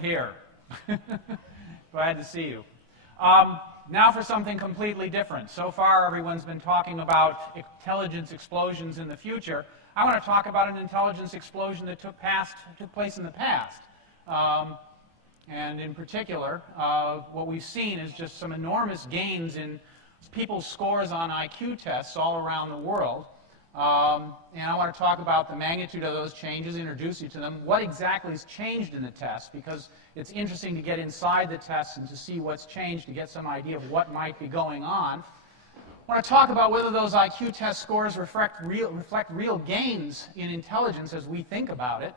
Here. Glad to see you. Now for something completely different. So far, everyone's been talking about intelligence explosions in the future. I want to talk about an intelligence explosion that took place in the past. And in particular, what we've seen is just some enormous gains in people's scores on IQ tests all around the world. And I want to talk about the magnitude of those changes, introduce you to them, what exactly has changed in the test, because it's interesting to get inside the test and to see what's changed to get some idea of what might be going on. I want to talk about whether those IQ test scores reflect real gains in intelligence as we think about it,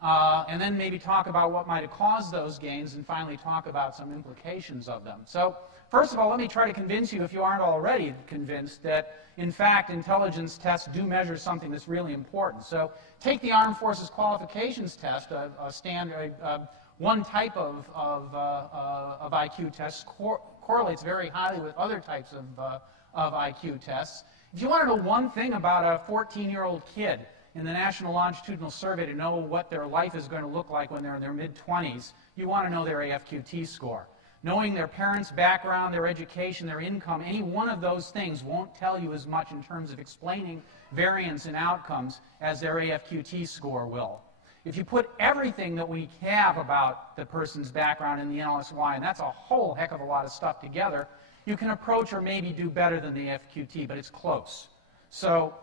and then maybe talk about what might have caused those gains, and finally talk about some implications of them. So, first of all, let me try to convince you, if you aren't already convinced, that in fact intelligence tests do measure something that's really important. So take the Armed Forces Qualifications Test, one type of IQ test correlates very highly with other types of IQ tests. If you want to know one thing about a 14-year-old kid in the National Longitudinal Survey to know what their life is going to look like when they're in their mid-20s, you want to know their AFQT score. Knowing their parents' background, their education, their income, any one of those things won't tell you as much in terms of explaining variance in outcomes as their AFQT score will. If you put everything that we have about the person's background in the NLSY, and that's a whole heck of a lot of stuff together, you can approach or maybe do better than the AFQT, but it's close. So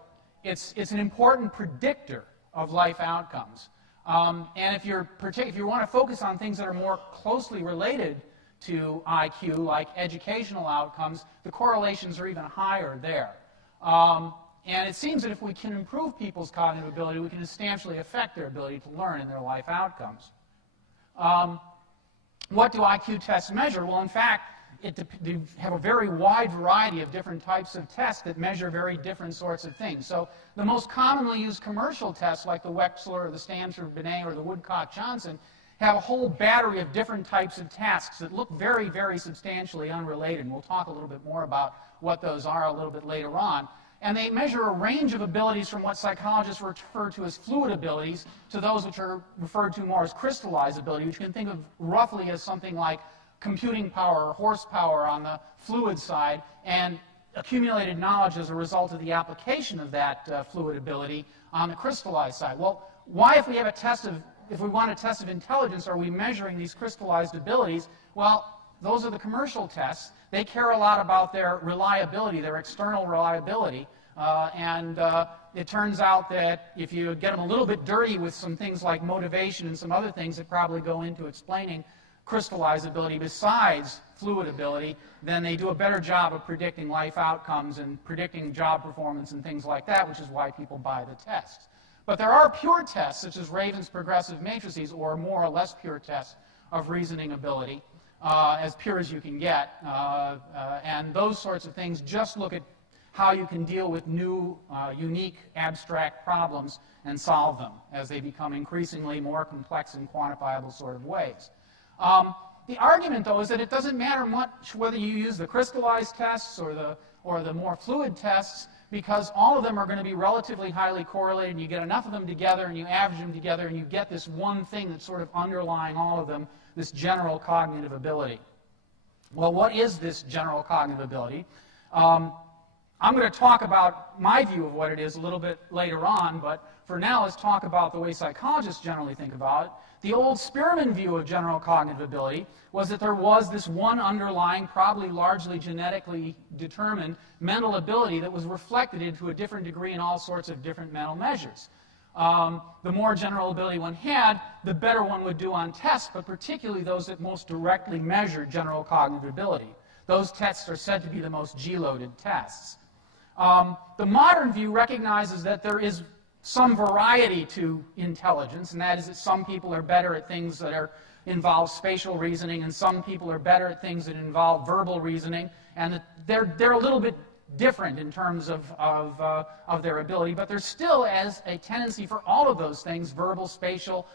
it's an important predictor of life outcomes. And if you want to focus on things that are more closely related to IQ, like educational outcomes, the correlations are even higher there. And it seems that if we can improve people's cognitive ability, we can substantially affect their ability to learn in their life outcomes. What do IQ tests measure? Well, in fact, they have a very wide variety of different types of tests that measure very different sorts of things. So the most commonly used commercial tests, like the Wechsler or the Stanford-Binet or the Woodcock-Johnson, have a whole battery of different types of tasks that look very, very substantially unrelated. And we'll talk a little bit more about what those are a little bit later on. And they measure a range of abilities from what psychologists refer to as fluid abilities to those which are referred to more as crystallized ability, which you can think of roughly as something like computing power or horsepower on the fluid side, and accumulated knowledge as a result of the application of that fluid ability on the crystallized side. Well, why, if we want a test of intelligence, are we measuring these crystallized abilities? Well, those are the commercial tests. They care a lot about their reliability, their external reliability. It turns out that if you get them a little bit dirty with some things like motivation and some other things that probably go into explaining crystallized ability besides fluid ability, then they do a better job of predicting life outcomes and predicting job performance and things like that, which is why people buy the tests. But there are pure tests, such as Raven's progressive matrices, or more or less pure tests of reasoning ability, as pure as you can get. And those sorts of things just look at how you can deal with new, unique, abstract problems and solve them as they become increasingly more complex and quantifiable sort of ways. The argument, though, is that it doesn't matter much whether you use the crystallized tests or the more fluid tests, because all of them are going to be relatively highly correlated, and you get enough of them together and you average them together and you get this one thing that's sort of underlying all of them, this general cognitive ability. Well, what is this general cognitive ability? I'm going to talk about my view of what it is a little bit later on, but for now let's talk about the way psychologists generally think about it. The old Spearman view of general cognitive ability was that there was this one underlying, probably largely genetically determined mental ability that was reflected into a different degree in all sorts of different mental measures. The more general ability one had, the better one would do on tests, but particularly those that most directly measure general cognitive ability. Those tests are said to be the most G-loaded tests. The modern view recognizes that there is some variety to intelligence, and that is that some people are better at things that involve spatial reasoning, and some people are better at things that involve verbal reasoning, and that they're a little bit different in terms of their ability, but there's still as a tendency for all of those things, verbal, spatial,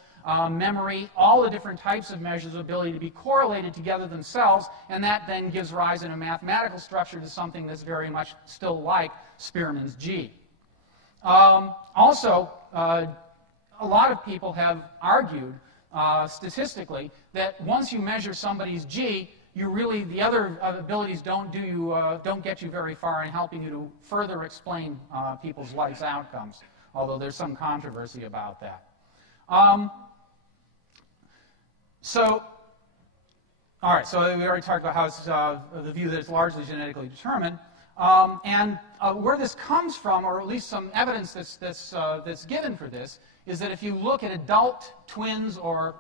memory, all the different types of measures of ability to be correlated together themselves, and that then gives rise in a mathematical structure to something that's very much still like Spearman's G. Also, a lot of people have argued statistically, that once you measure somebody's G, you really, the other abilities don't get you very far in helping you to further explain people's life's outcomes, although there's some controversy about that. All right, so we already talked about how it's the view that it's largely genetically determined. Where this comes from, or at least some evidence that's given for this, is that if you look at adult twins or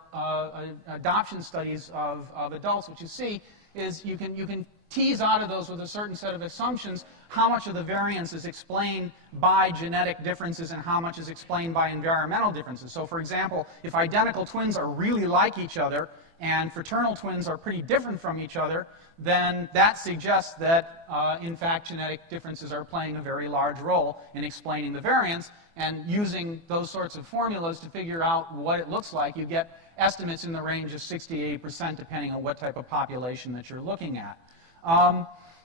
adoption studies of adults, what you see is you can tease out of those with a certain set of assumptions how much of the variance is explained by genetic differences and how much is explained by environmental differences. So, for example, if identical twins are really like each other and fraternal twins are pretty different from each other, then that suggests that, in fact, genetic differences are playing a very large role in explaining the variance. And using those sorts of formulas to figure out what it looks like, you get estimates in the range of 60 to 80%, depending on what type of population that you're looking at.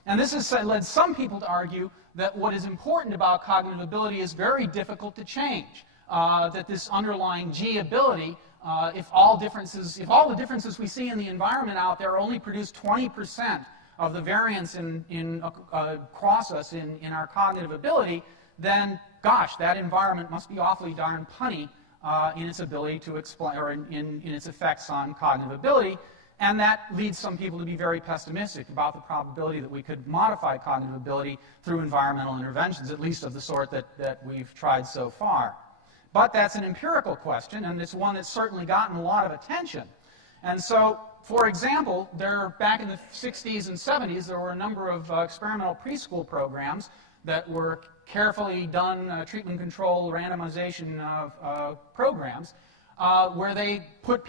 And this has led some people to argue that what is important about cognitive ability is very difficult to change. That this underlying G ability, if all the differences we see in the environment out there only produce 20% of the variance across us in our cognitive ability, then, gosh, that environment must be awfully darn punny in its ability to explain, or in its effects on cognitive ability. And that leads some people to be very pessimistic about the probability that we could modify cognitive ability through environmental interventions, at least of the sort that we've tried so far. But that's an empirical question, and it's one that's certainly gotten a lot of attention. And so, for example, back in the 60s and 70s, there were a number of experimental preschool programs that were carefully done treatment-controlled randomization programs where they put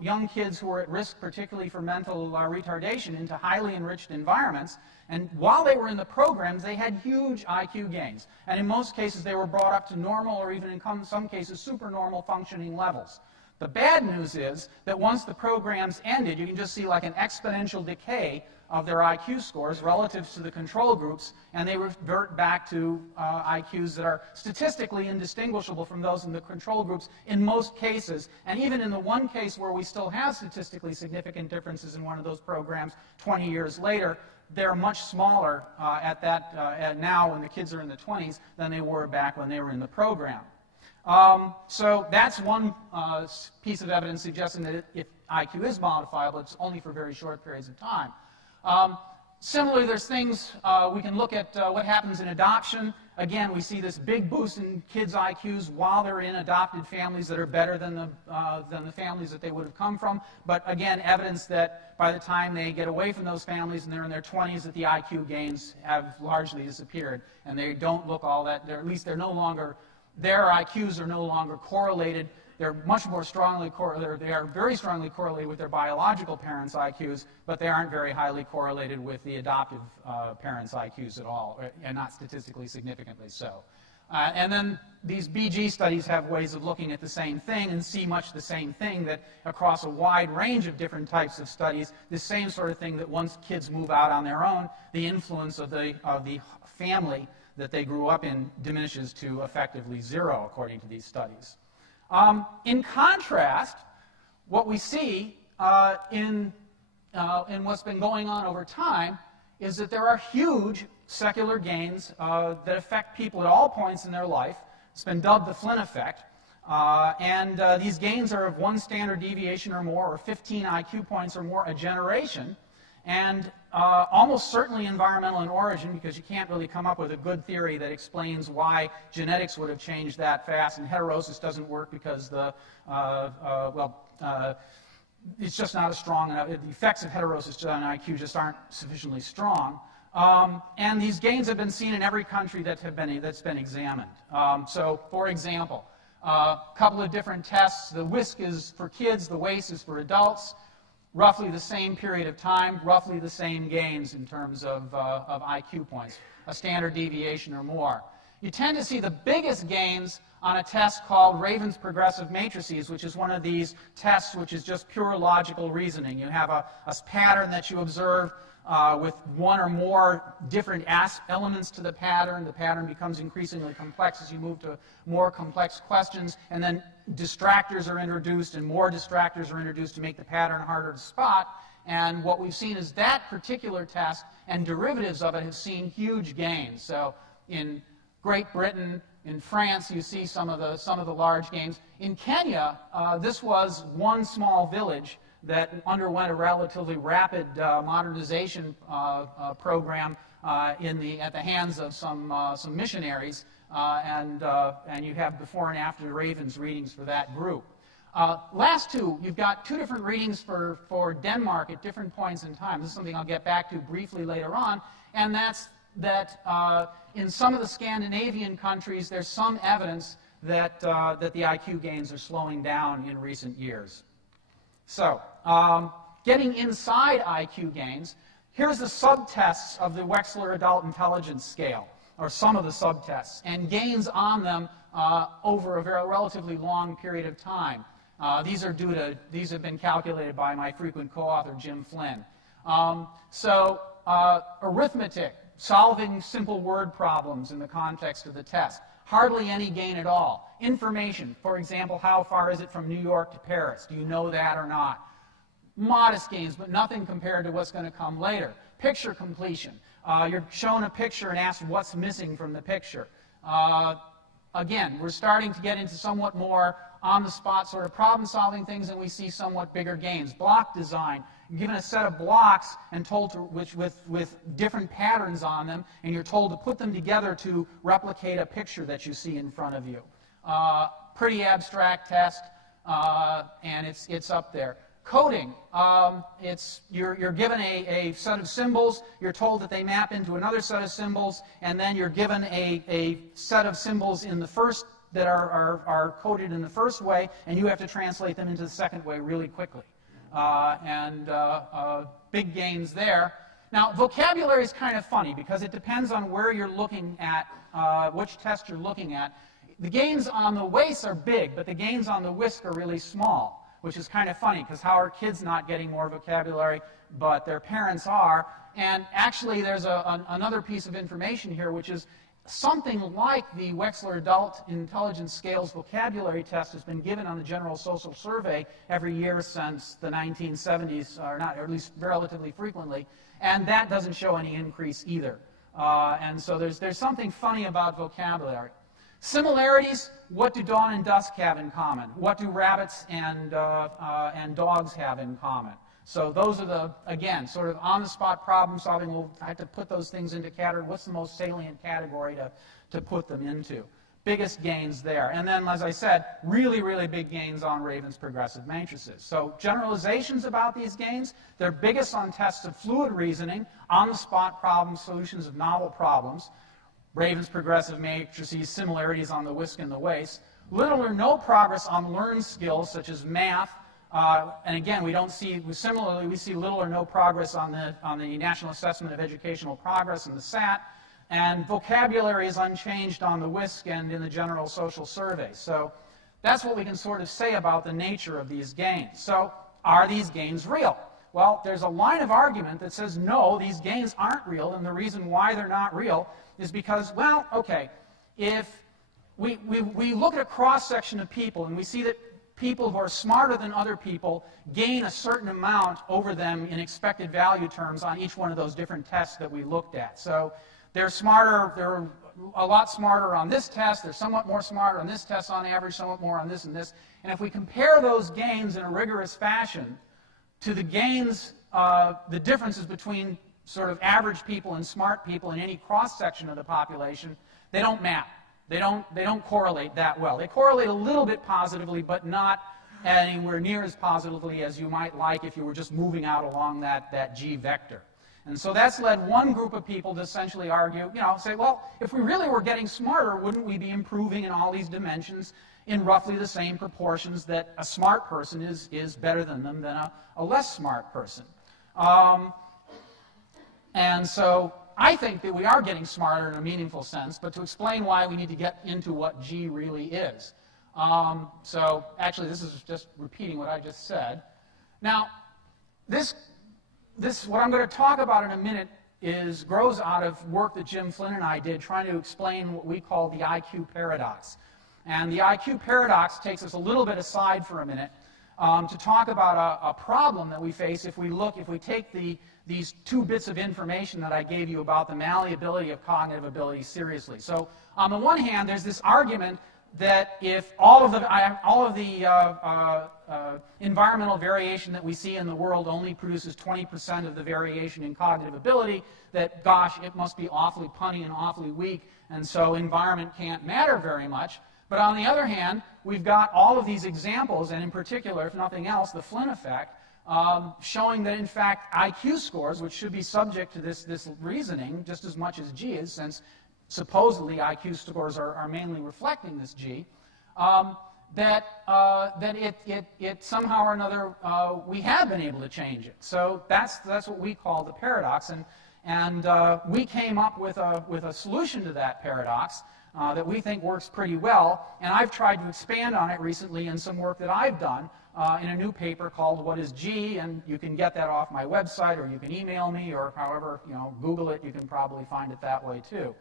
young kids who were at risk, particularly for mental retardation, into highly enriched environments. And while they were in the programs, they had huge IQ gains. And in most cases, they were brought up to normal or even in some cases supernormal functioning levels. The bad news is that once the programs ended, you can just see like an exponential decay of their IQ scores relative to the control groups, and they revert back to IQs that are statistically indistinguishable from those in the control groups in most cases. And even in the one case where we still have statistically significant differences in one of those programs 20 years later, they're much smaller now when the kids are in the 20s than they were back when they were in the program. So that's one piece of evidence suggesting that if IQ is modifiable, it's only for very short periods of time. Similarly, there's things we can look at what happens in adoption. Again, we see this big boost in kids' IQs while they're in adopted families that are better than the families that they would have come from. But again, evidence that by the time they get away from those families and they're in their 20s, that the IQ gains have largely disappeared, and they don't look all that. At least they're no longer. Their IQs are no longer correlated. They're much more strongly correlated. They are very strongly correlated with their biological parents' IQs, but they aren't very highly correlated with the adoptive parents' IQs at all, and not statistically significantly so. And then these BG studies have ways of looking at the same thing and see much the same thing, that across a wide range of different types of studies, the same sort of thing, that once kids move out on their own, the influence of the family that they grew up in diminishes to effectively zero, according to these studies. In contrast, what we see in what's been going on over time is that there are huge secular gains that affect people at all points in their life. It's been dubbed the Flynn effect. These gains are of 1 standard deviation or more, or 15 IQ points or more a generation. And almost certainly environmental in origin, because you can't really come up with a good theory that explains why genetics would have changed that fast, and heterosis doesn't work because it's just not as strong enough. The effects of heterosis on IQ just aren't sufficiently strong. And these gains have been seen in every country that's been examined. So, for example, a couple of different tests. The WISC is for kids, the WACE is for adults. Roughly the same period of time, roughly the same gains in terms of IQ points, a standard deviation or more. You tend to see the biggest gains on a test called Raven's progressive matrices, which is one of these tests which is just pure logical reasoning. You have a pattern that you observe with one or more different elements to the pattern. The pattern becomes increasingly complex as you move to more complex questions, and then distractors are introduced, and more distractors are introduced to make the pattern harder to spot. And what we've seen is that particular test and derivatives of it have seen huge gains. So in Great Britain, in France, you see some of the large gains. In Kenya, this was one small village that underwent a relatively rapid modernization program at the hands of some missionaries, and you have before and after Raven's readings for that group. Last two, you've got two different readings for Denmark at different points in time. This is something I'll get back to briefly later on, and that's that in some of the Scandinavian countries, there's some evidence that the IQ gains are slowing down in recent years. So, getting inside IQ gains, here's the subtests of the Wechsler Adult Intelligence Scale, or some of the subtests, and gains on them over a relatively long period of time. These have been calculated by my frequent co-author, Jim Flynn. Arithmetic, solving simple word problems in the context of the test. Hardly any gain at all. Information, for example, how far is it from New York to Paris? Do you know that or not? Modest gains, but nothing compared to what's going to come later. Picture completion. You're shown a picture and asked what's missing from the picture. Again, we're starting to get into somewhat more on-the-spot sort of problem-solving things, and we see somewhat bigger gains. Block design. You're given a set of blocks and told to, with different patterns on them, and you're told to put them together to replicate a picture that you see in front of you. Pretty abstract test, and it's up there. Coding. You're given a set of symbols. You're told that they map into another set of symbols, and then you're given a set of symbols in the first that are coded in the first way, and you have to translate them into the second way really quickly. Big gains there. Now, vocabulary is kind of funny because it depends on where you're looking at, which test you're looking at. The gains on the WAIS are big, but the gains on the WISC are really small, which is kind of funny because how are kids not getting more vocabulary, but their parents are? And actually, there's another piece of information here, which is something like the Wechsler Adult Intelligence Scales vocabulary test has been given on the General Social Survey every year since the 1970s, or at least relatively frequently, and that doesn't show any increase either. And so there's something funny about vocabulary. Similarities, what do dawn and dusk have in common? What do rabbits and dogs have in common? So those are again, sort of on-the-spot problem solving. We'll have to put those things into category. What's the most salient category to put them into? Biggest gains there. And then, as I said, really, really big gains on Raven's progressive matrices. So generalizations about these gains, they're biggest on tests of fluid reasoning, on-the-spot problem solutions of novel problems. Raven's progressive matrices, similarities on the WISC and the WAIS. Little or no progress on learned skills such as math. And again, we see little or no progress on the National Assessment of Educational Progress and the SAT. And vocabulary is unchanged on the WISC and in the General Social Survey. So that's what we can sort of say about the nature of these gains. So are these gains real? Well, there's a line of argument that says, no, these gains aren't real, and the reason why they're not real is because, well, okay, if we look at a cross-section of people and we see that people who are smarter than other people gain a certain amount over them in expected value terms on each one of those different tests that we looked at. So they're a lot smarter on this test, they're somewhat more smarter on this test on average, somewhat more on this and this. And if we compare those gains in a rigorous fashion to the gains, the differences between sort of average people and smart people in any cross-section of the population, they don't map. They don't correlate that well. They correlate a little bit positively, but not anywhere near as positively as you might like if you were just moving out along that G vector. And so that's led one group of people to essentially argue, say, well, if we really were getting smarter, wouldn't we be improving in all these dimensions in roughly the same proportions that a smart person is better than them than a less smart person? And so I think that we are getting smarter in a meaningful sense, but to explain why we need to get into what G really is. So actually, this is just repeating what I just said. Now, what I'm going to talk about in a minute grows out of work that Jim Flynn and I did trying to explain what we call the IQ paradox. And the IQ paradox takes us a little bit aside for a minute to talk about a problem that we face if we take these 2 bits of information that I gave you about the malleability of cognitive ability seriously. So on the one hand, there's this argument that if all of the environmental variation that we see in the world only produces 20% of the variation in cognitive ability, that, gosh, it must be awfully punny and awfully weak, and so environment can't matter very much. But on the other hand, we've got all of these examples, and in particular, if nothing else, the Flynn effect, showing that, in fact, IQ scores, which should be subject to this reasoning just as much as G is, since supposedly IQ scores are mainly reflecting this G, that it somehow or another we have been able to change it. So that's what we call the paradox, and we came up with a solution to that paradox that we think works pretty well, and I've tried to expand on it recently in some work that I've done in a new paper called What is G, and you can get that off my website, or you can email me, or however, Google it, you can probably find it that way too.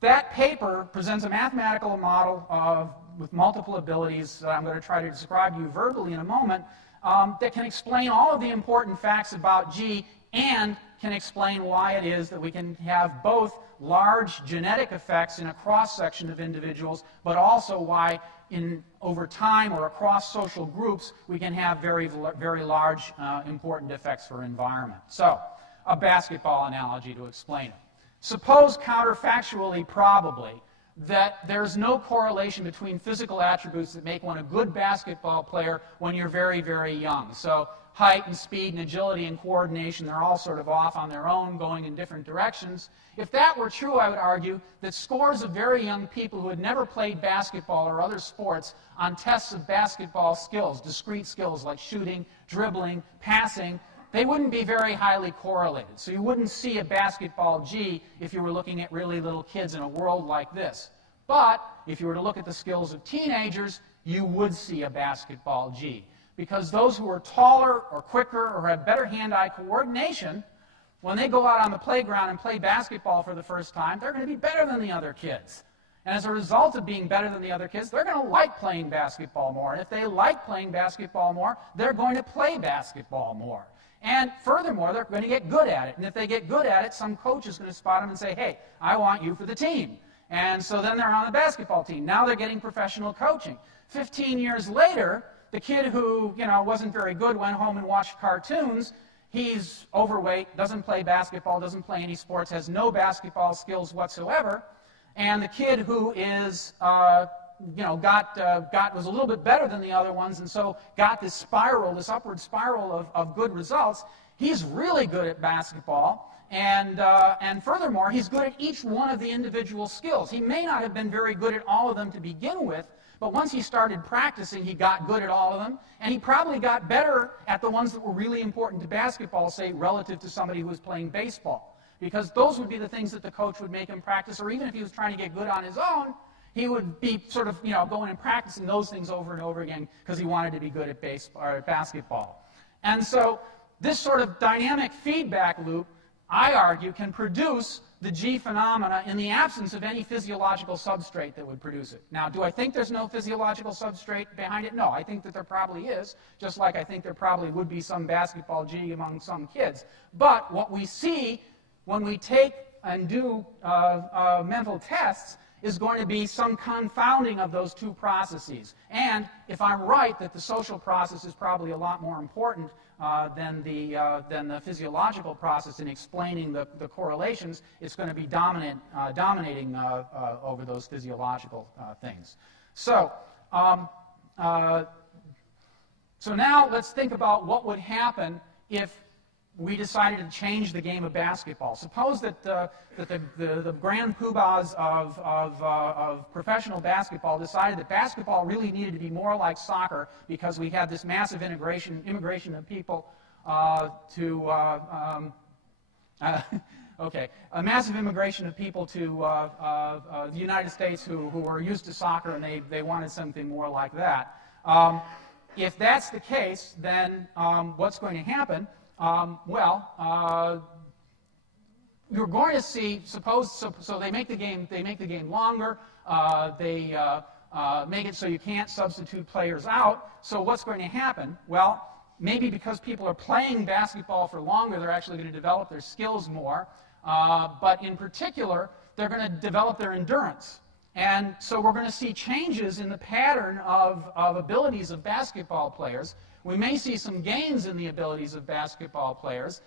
That paper presents a mathematical model with multiple abilities that I'm going to try to describe to you verbally in a moment that can explain all of the important facts about G and can explain why it is that we can have both large genetic effects in a cross-section of individuals, but also why over time or across social groups we can have very, very large important effects for environment. So, a basketball analogy to explain it. Suppose counterfactually, probably, that there's no correlation between physical attributes that make one a good basketball player when you're very, very young. So height and speed and agility and coordination, they're all sort of off on their own, going in different directions. If that were true, I would argue that scores of very young people who had never played basketball or other sports on tests of basketball skills, discrete skills like shooting, dribbling, passing, they wouldn't be very highly correlated. So you wouldn't see a basketball G if you were looking at really little kids in a world like this. But if you were to look at the skills of teenagers, you would see a basketball G. Because those who are taller or quicker or have better hand-eye coordination, when they go out on the playground and play basketball for the first time, they're going to be better than the other kids. And as a result of being better than the other kids, they're going to like playing basketball more. And if they like playing basketball more, they're going to play basketball more. And furthermore, they're going to get good at it. And if they get good at it, some coach is going to spot them and say, hey, I want you for the team. And so then they're on the basketball team. Now they're getting professional coaching. 15 years later, the kid who wasn't very good went home and watched cartoons. He's overweight, doesn't play basketball, doesn't play any sports, has no basketball skills whatsoever. And the kid who is was a little bit better than the other ones, and so got this spiral, this upward spiral of good results. He's really good at basketball, and furthermore, he's good at each one of the individual skills. He may not have been very good at all of them to begin with, but once he started practicing, he got good at all of them, and he probably got better at the ones that were really important to basketball, say, relative to somebody who was playing baseball. Because those would be the things that the coach would make him practice, or even if he was trying to get good on his own, he would be sort of, going and practicing those things over and over again because he wanted to be good at basketball. And so this sort of dynamic feedback loop, I argue, can produce the G phenomena in the absence of any physiological substrate that would produce it. Now, do I think there's no physiological substrate behind it? No, I think that there probably is, just like I think there probably would be some basketball G among some kids. But what we see when we take and do mental tests is going to be some confounding of those two processes. And if I'm right that the social process is probably a lot more important than the physiological process in explaining the correlations, it's going to be dominating over those physiological things. So now let's think about what would happen if we decided to change the game of basketball. Suppose that the grand poobahs of professional basketball decided that basketball really needed to be more like soccer because we had this massive immigration of people Okay, a massive immigration of people to the United States who were used to soccer and they wanted something more like that. If that's the case, then what's going to happen? You're going to see, so they make the game longer. They make it so you can't substitute players out. So what's going to happen? Well, maybe because people are playing basketball for longer, they're actually going to develop their skills more. But in particular, they're going to develop their endurance. And so we're going to see changes in the pattern of abilities of basketball players. We may see some gains in the abilities of basketball players.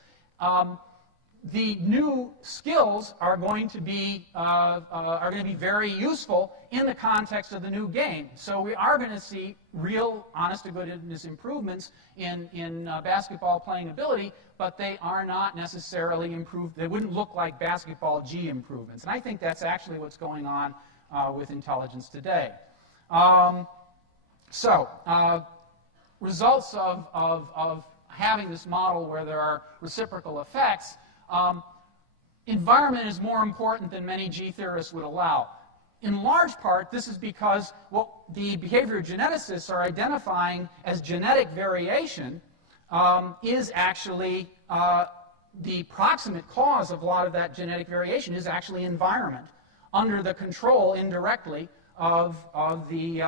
The new skills are going to be very useful in the context of the new game. So we are going to see real, honest-to-goodness improvements in basketball playing ability, but they are not necessarily improved. They wouldn't look like basketball G improvements. And I think that's actually what's going on with intelligence today. Results of having this model where there are reciprocal effects. Environment is more important than many G theorists would allow. In large part, this is because what the behavioral geneticists are identifying as genetic variation is actually the proximate cause of a lot of that genetic variation is actually environment, under the control indirectly of the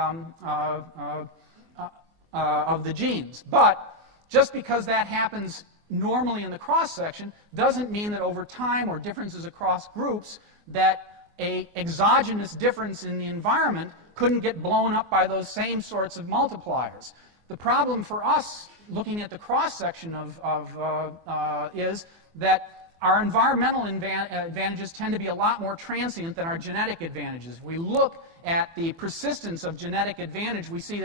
genes. But just because that happens normally in the cross-section doesn't mean that over time or differences across groups that an exogenous difference in the environment couldn't get blown up by those same sorts of multipliers. The problem for us looking at the cross-section is that our environmental advantages tend to be a lot more transient than our genetic advantages. If we look at the persistence of genetic advantage, we see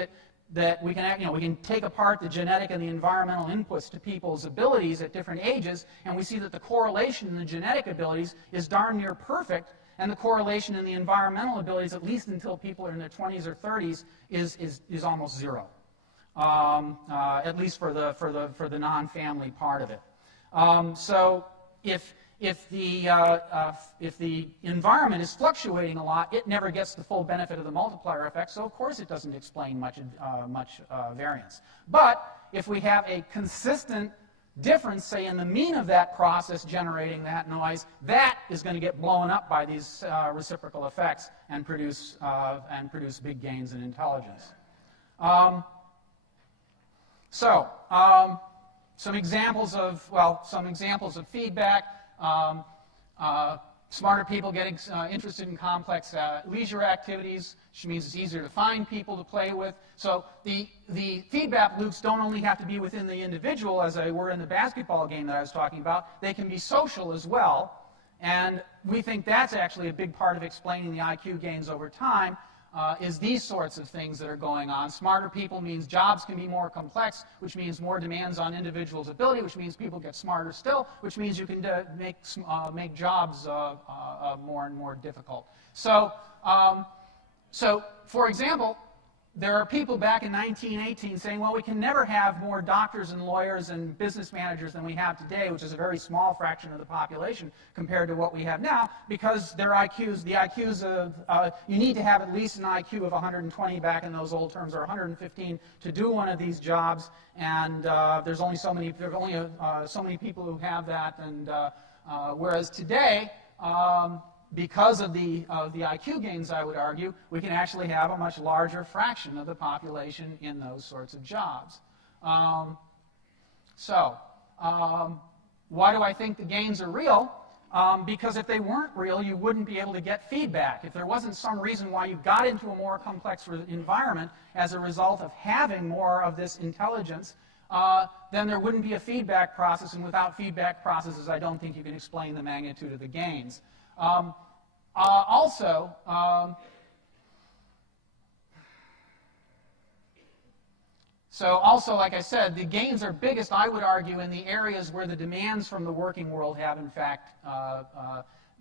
that we can take apart the genetic and the environmental inputs to people's abilities at different ages, and we see that the correlation in the genetic abilities is darn near perfect, and the correlation in the environmental abilities, at least until people are in their 20s or 30s, is almost zero. At least for the non-family part of it. So if the environment is fluctuating a lot, it never gets the full benefit of the multiplier effect, so of course it doesn't explain much variance. But if we have a consistent difference, say, in the mean of that process generating that noise, that is going to get blown up by these reciprocal effects and produce big gains in intelligence. Some examples of feedback. Smarter people getting interested in complex leisure activities, which means it's easier to find people to play with. So the feedback loops don't only have to be within the individual, as they were in the basketball game that I was talking about. They can be social as well. And we think that's actually a big part of explaining the IQ gains over time, is these sorts of things that are going on. Smarter people means jobs can be more complex, which means more demands on individuals' ability, which means people get smarter still, which means you can make jobs more and more difficult. So for example, there are people back in 1918 saying, well, we can never have more doctors and lawyers and business managers than we have today, which is a very small fraction of the population compared to what we have now, because their IQs, the IQs of, you need to have at least an IQ of 120 back in those old terms, or 115 to do one of these jobs, and there's only so many people who have that, and whereas today, because of the IQ gains, I would argue, we can actually have a much larger fraction of the population in those sorts of jobs. Why do I think the gains are real? Because if they weren't real, you wouldn't be able to get feedback. If there wasn't some reason why you got into a more complex environment as a result of having more of this intelligence, then there wouldn't be a feedback process, and without feedback processes, I don't think you can explain the magnitude of the gains. Also, like I said, the gains are biggest, I would argue, in the areas where the demands from the working world have, in fact,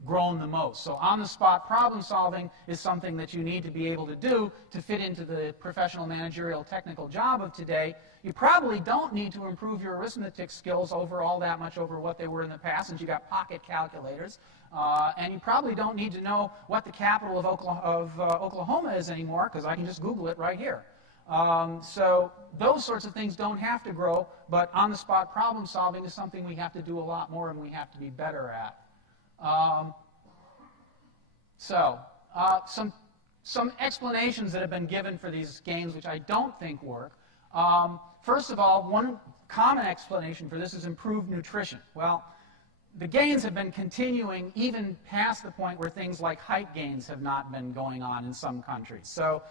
grown the most. So on-the-spot problem solving is something that you need to be able to do to fit into the professional, managerial, technical job of today. You probably don't need to improve your arithmetic skills over all that much over what they were in the past, since you got pocket calculators. And you probably don't need to know what the capital of Oklahoma is anymore, because I can just Google it right here. So those sorts of things don't have to grow, but on-the-spot problem solving is something we have to do a lot more and we have to be better at. Some explanations that have been given for these gains, which I don't think work. First of all, one common explanation for this is improved nutrition. Well, the gains have been continuing even past the point where things like height gains have not been going on in some countries. So,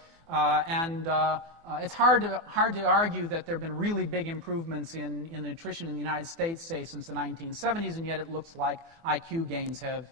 it's hard to argue that there have been really big improvements in nutrition in the United States, say, since the 1970s, and yet it looks like IQ gains have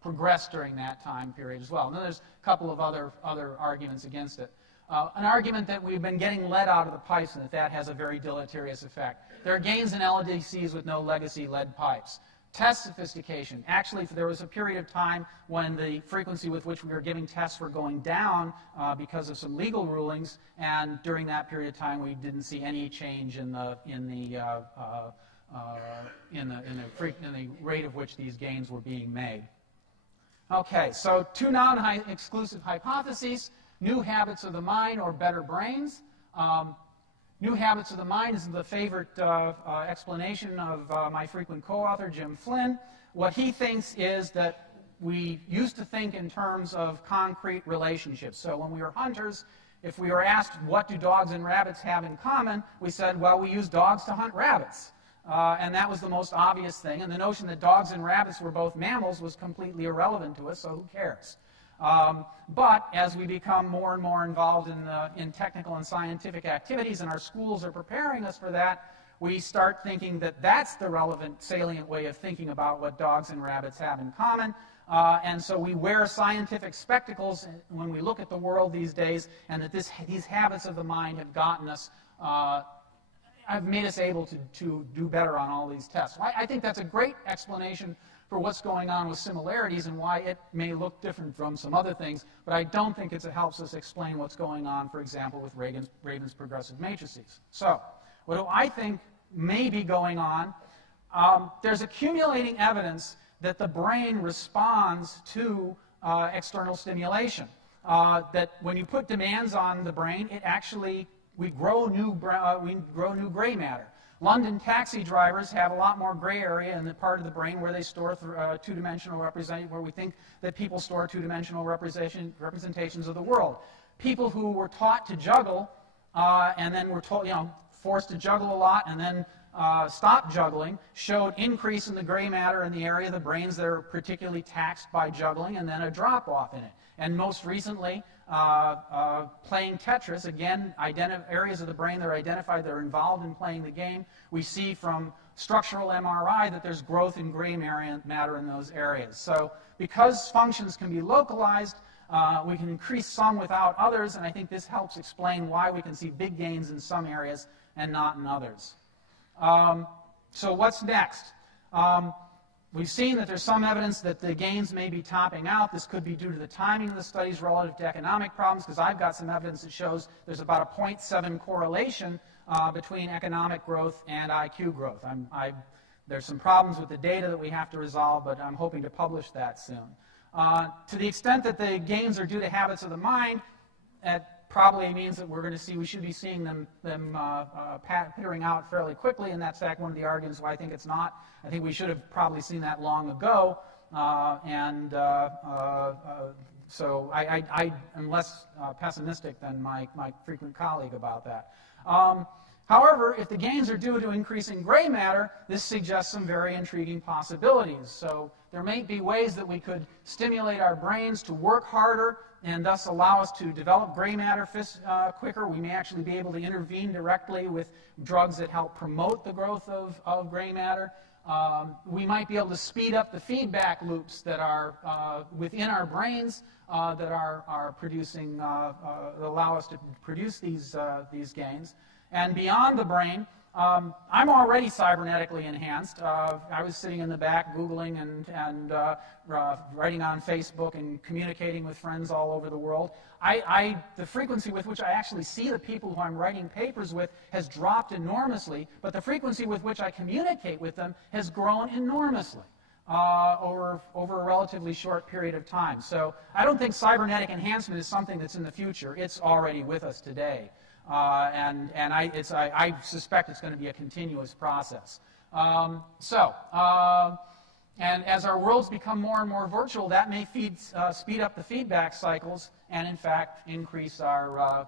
progressed during that time period as well. And then there's a couple of other arguments against it. An argument that we've been getting lead out of the pipes and that has a very deleterious effect. There are gains in LDCs with no legacy lead pipes. Test sophistication. Actually, there was a period of time when the frequency with which we were giving tests were going down because of some legal rulings, and during that period of time, we didn't see any change in the rate of which these gains were being made. Okay, so two non-exclusive hypotheses: new habits of the mind or better brains. New habits of the mind is the favorite explanation of my frequent co-author, Jim Flynn. What he thinks is that we used to think in terms of concrete relationships. So when we were hunters, if we were asked what do dogs and rabbits have in common, we said, well, we use dogs to hunt rabbits. And that was the most obvious thing. And the notion that dogs and rabbits were both mammals was completely irrelevant to us, so who cares? But as we become more and more involved in technical and scientific activities, and our schools are preparing us for that, we start thinking that that's the relevant, salient way of thinking about what dogs and rabbits have in common. And so we wear scientific spectacles when we look at the world these days, and that these habits of the mind have gotten us, have made us able to do better on all these tests. So I think that's a great explanation for what's going on with similarities and why it may look different from some other things, but I don't think it helps us explain what's going on, for example, with Raven's progressive matrices. So, what do I think may be going on? There's accumulating evidence that the brain responds to external stimulation. That when you put demands on the brain, we grow new gray matter. London taxi drivers have a lot more gray area in the part of the brain where they store two-dimensional where we think that people store two-dimensional representations of the world. People who were taught to juggle and then were forced to juggle a lot and then stopped juggling showed increase in the gray matter in the area of the brains that are particularly taxed by juggling, and then a drop-off in it. And most recently, playing Tetris, again, areas of the brain that are identified that are involved in playing the game. We see from structural MRI that there's growth in gray matter in those areas. So because functions can be localized, we can increase some without others, and I think this helps explain why we can see big gains in some areas and not in others. So what's next? We've seen that there's some evidence that the gains may be topping out. This could be due to the timing of the studies relative to economic problems, because I've got some evidence that shows there's about a 0.7 correlation between economic growth and IQ growth. There's some problems with the data that we have to resolve, but I'm hoping to publish that soon. To the extent that the gains are due to habits of the mind, that probably means that we should be seeing them petering out fairly quickly, and that's one of the arguments why I think it's not. I think we should have probably seen that long ago, so I am less pessimistic than my frequent colleague about that. However, if the gains are due to increasing gray matter, this suggests some very intriguing possibilities. So there may be ways that we could stimulate our brains to work harder and thus allow us to develop gray matter quicker. We may actually be able to intervene directly with drugs that help promote the growth of gray matter. We might be able to speed up the feedback loops that are within our brains that are producing, allow us to produce these gains. And beyond the brain, I'm already cybernetically enhanced. I was sitting in the back Googling and writing on Facebook and communicating with friends all over the world. The frequency with which I actually see the people who I'm writing papers with has dropped enormously, but the frequency with which I communicate with them has grown enormously over a relatively short period of time. So I don't think cybernetic enhancement is something that's in the future. It's already with us today. And I suspect it's going to be a continuous process. And as our worlds become more and more virtual, that may speed up the feedback cycles and, in fact, increase our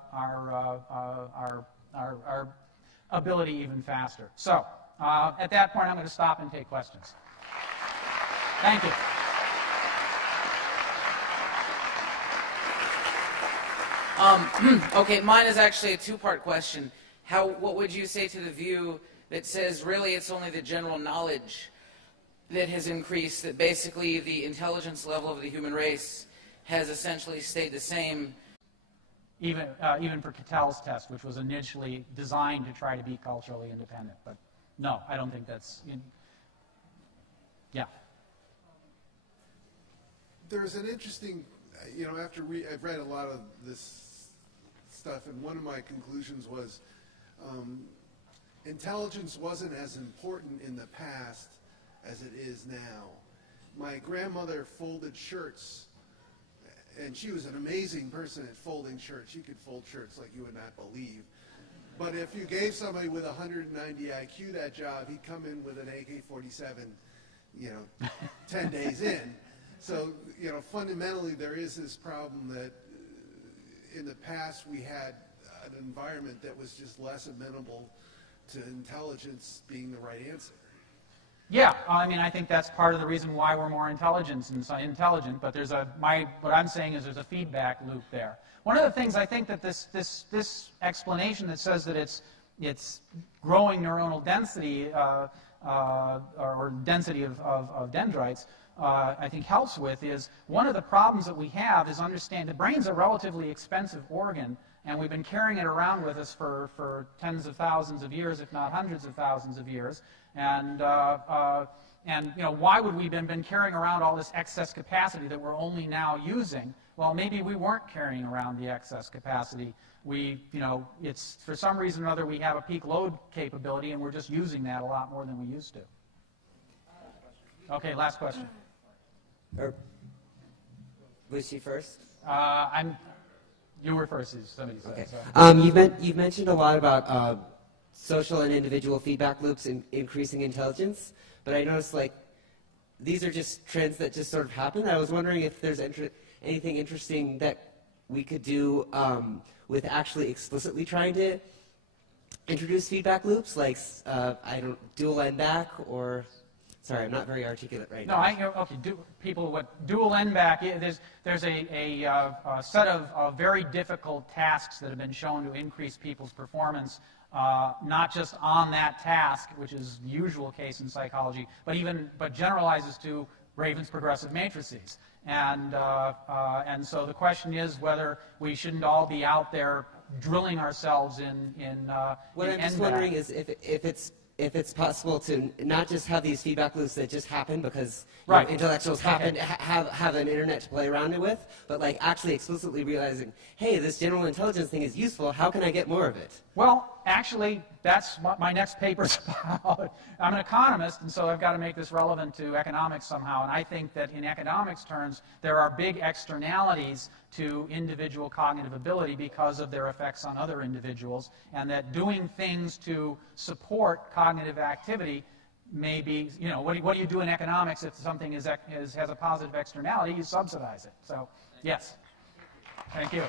ability even faster. So at that point, I'm going to stop and take questions. Thank you. Okay, mine is actually a two-part question. What would you say to the view that says really it's only the general knowledge that has increased, that basically the intelligence level of the human race has essentially stayed the same? Even for Catel's test, which was initially designed to try to be culturally independent. But no, I don't think that's... Yeah. There's an interesting... I've read a lot of this stuff, and one of my conclusions was intelligence wasn't as important in the past as it is now. My grandmother folded shirts, and she was an amazing person at folding shirts. She could fold shirts like you would not believe. But if you gave somebody with 190 IQ that job, he'd come in with an AK-47, 10 days in. So, fundamentally there is this problem that in the past we had an environment that was just less amenable to intelligence being the right answer. Yeah, I think that's part of the reason why we're more intelligent, but what I'm saying is there's a feedback loop there. One of the things I think that this explanation that says that it's growing neuronal density or density of dendrites, I think helps with is one of the problems that we have is understand the brain's a relatively expensive organ, and we've been carrying it around with us for tens of thousands of years, if not hundreds of thousands of years. And why would we have been carrying around all this excess capacity that we're only now using? Well, maybe we weren't carrying around the excess capacity. It's for some reason or other we have a peak load capability, and we're just using that a lot more than we used to. Okay, last question. Was she first? You were first, as somebody said. Okay. So. You've mentioned a lot about social and individual feedback loops and increasing intelligence, but I noticed these are just trends that just sort of happen. I was wondering if there's anything interesting that we could do with actually explicitly trying to introduce feedback loops, like dual end-back or... Sorry, I'm not very articulate right now. Dual end-back, there's a set of very difficult tasks that have been shown to increase people's performance, not just on that task, which is the usual case in psychology, but generalizes to Raven's progressive matrices. And so the question is whether we shouldn't all be out there drilling ourselves in what I'm just wondering is if it's possible to not just have these feedback loops that just happen because intellectuals have an internet to play around with, but actually explicitly realizing, hey, this general intelligence thing is useful, how can I get more of it? Well, actually, that's what my next paper's about. I'm an economist, and so I've got to make this relevant to economics somehow, and I think that in economics terms, there are big externalities to individual cognitive ability because of their effects on other individuals, and that doing things to support cognitive activity may be, what do you do in economics if something has a positive externality? You subsidize it. So, yes. Thank you.